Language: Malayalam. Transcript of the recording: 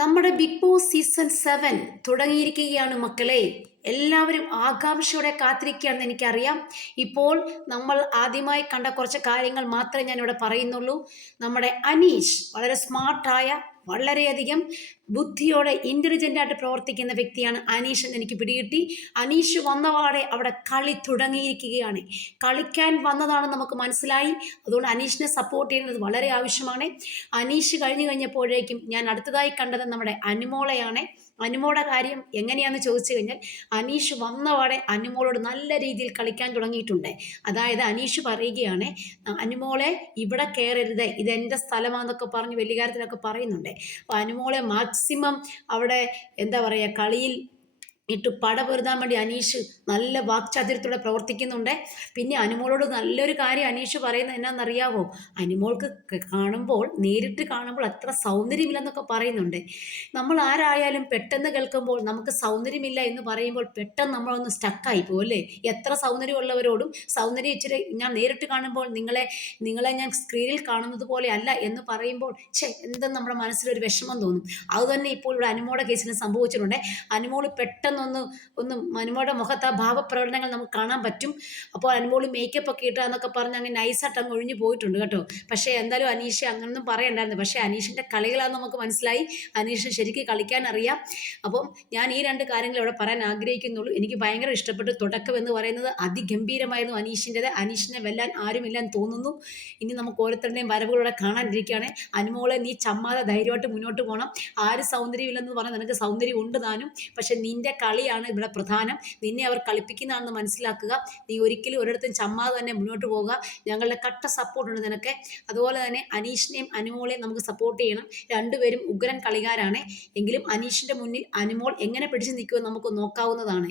നമ്മുടെ ബിഗ് ബോസ് സീസൺ 7 തുടങ്ങിയിരിക്കുകയാണ് മക്കളെ. എല്ലാവരും ആകാംക്ഷയോടെ കാത്തിരിക്കുകയാണെന്ന് എനിക്കറിയാം. ഇപ്പോൾ നമ്മൾ ആദ്യമായി കണ്ട കുറച്ച് കാര്യങ്ങൾ മാത്രമേ ഞാൻ ഇവിടെ പറയുന്നുള്ളൂ. നമ്മുടെ അനീഷ് വളരെ സ്മാർട്ടായ, വളരെയധികം ബുദ്ധിയോടെ ഇൻ്റലിജൻ്റ് ആയിട്ട് പ്രവർത്തിക്കുന്ന വ്യക്തിയാണ് അനീഷ് എന്ന് എനിക്ക് പിടികിട്ടി. അനീഷ് വന്നപാടെ അവിടെ കളി തുടങ്ങിയിരിക്കുകയാണ്. കളിക്കാൻ വന്നതാണ് നമുക്ക് മനസ്സിലായി. അതുകൊണ്ട് അനീഷിനെ സപ്പോർട്ട് ചെയ്യുന്നത് വളരെ ആവശ്യമാണ്. അനീഷ് കഴിഞ്ഞപ്പോഴേക്കും ഞാൻ അടുത്തതായി കണ്ടത് നമ്മുടെ അനുമോളയാണ്. അനുമോളുടെ കാര്യം എങ്ങനെയാണെന്ന് ചോദിച്ചു കഴിഞ്ഞാൽ, അനീഷ് വന്നപാടെ അനുമോളോട് നല്ല രീതിയിൽ കളിക്കാൻ തുടങ്ങിയിട്ടുണ്ട്. അതായത് അനീഷ് പറയുകയാണ്, അനുമോളെ ഇവിടെ കയറരുത്, ഇതെൻ്റെ സ്ഥലമാണെന്നൊക്കെ പറഞ്ഞ് വലിയ കാര്യത്തിലൊക്കെ പറയുന്നുണ്ട്. അപ്പോൾ അനുമോളെ മാക്സിമം അവിടെ എന്താ പറയുക, കളിയിൽ ഇട്ട് പടപൊരുതാൻ വേണ്ടി അനീഷ് നല്ല വാക്ചാതുര്യത്തോടെ പ്രവർത്തിക്കുന്നുണ്ട്. പിന്നെ അനുമോളോട് നല്ലൊരു കാര്യം അനീഷ് പറയുന്നത് എന്നാണെന്നറിയാവോ? അനുമോൾക്ക് നേരിട്ട് കാണുമ്പോൾ അത്ര സൗന്ദര്യമില്ലെന്നൊക്കെ പറയുന്നുണ്ട്. നമ്മൾ ആരായാലും പെട്ടെന്ന് കേൾക്കുമ്പോൾ നമുക്ക് സൗന്ദര്യമില്ല എന്ന് പറയുമ്പോൾ പെട്ടെന്ന് നമ്മളൊന്ന് സ്റ്റക്കായി പോകും അല്ലേ? എത്ര സൗന്ദര്യമുള്ളവരോടും സൗന്ദര്യം ഇച്ചിരി ഞാൻ നേരിട്ട് കാണുമ്പോൾ നിങ്ങളെ ഞാൻ സ്ക്രീനിൽ കാണുന്നത് പോലെ അല്ല എന്ന് പറയുമ്പോൾ എന്തെന്ന് നമ്മുടെ മനസ്സിലൊരു വിഷമം തോന്നും. അതുതന്നെ ഇപ്പോൾ ഇവിടെ അനുമോളുടെ കേസിന് സംഭവിച്ചിട്ടുണ്ട്. അനുമോൾ പെട്ടെന്ന് അനുമോളുടെ മുഖത്ത് ആ ഭാവപ്രകടനങ്ങൾ നമുക്ക് കാണാൻ പറ്റും. അപ്പോൾ അനുമോൾ മേക്കപ്പ് ഒക്കെ ഇട്ടാന്നൊക്കെ പറഞ്ഞ് അങ്ങനെ നൈസായിട്ട് അങ്ങ് ഒഴിഞ്ഞു പോയിട്ടുണ്ട് കേട്ടോ. പക്ഷേ എന്തായാലും അനീഷ് അങ്ങനൊന്നും പറയണ്ടായിരുന്നു. പക്ഷേ അനീഷിൻ്റെ കളികളാണെന്ന് നമുക്ക് മനസ്സിലായി. അനീഷിന് ശരിക്കും കളിക്കാൻ അറിയാം. അപ്പം ഞാൻ ഈ രണ്ട് കാര്യങ്ങൾ ഇവിടെ പറയാൻ ആഗ്രഹിക്കുന്നുള്ളൂ. എനിക്ക് ഭയങ്കര ഇഷ്ടപ്പെട്ടു. തുടക്കം എന്ന് പറയുന്നത് അതിഗംഭീരമായിരുന്നു അനീഷിൻ്റെത്. അനീഷിനെ വെല്ലാൻ ആരുമില്ലെന്ന് തോന്നുന്നു. ഇനി നമുക്ക് ഓരോരുത്തരുടെയും വരവുകളിവിടെ കാണാനിരിക്കുകയാണ്. അനുമോളെ, നീ ചമ്മാതെ ധൈര്യമായിട്ട് മുന്നോട്ട് പോകണം. ആര് സൗന്ദര്യമില്ലെന്ന് പറഞ്ഞാൽ നിനക്ക് സൗന്ദര്യം ഉണ്ട് താനും. പക്ഷെ നിന്റെ കളിയാണ് ഇവിടെ പ്രധാനം. നിന്നെ അവർ കളിപ്പിക്കുന്നതാണെന്ന് മനസ്സിലാക്കുക. നീ ഒരിക്കലും ഒരിടത്തും ചമ്മാതെ തന്നെ മുന്നോട്ട് പോകുക. ഞങ്ങളുടെ കട്ട സപ്പോർട്ടുണ്ട് നിനക്ക്. അതുപോലെ തന്നെ അനീഷിനെയും അനുമോളെയും നമുക്ക് സപ്പോർട്ട് ചെയ്യണം. രണ്ടുപേരും ഉഗ്രൻ കളിക്കാരാണ്. എങ്കിലും അനീഷിൻ്റെ മുന്നിൽ അനുമോൾ എങ്ങനെ പിടിച്ചു നിൽക്കുമെന്ന് നമുക്ക് നോക്കാവുന്നതാണ്.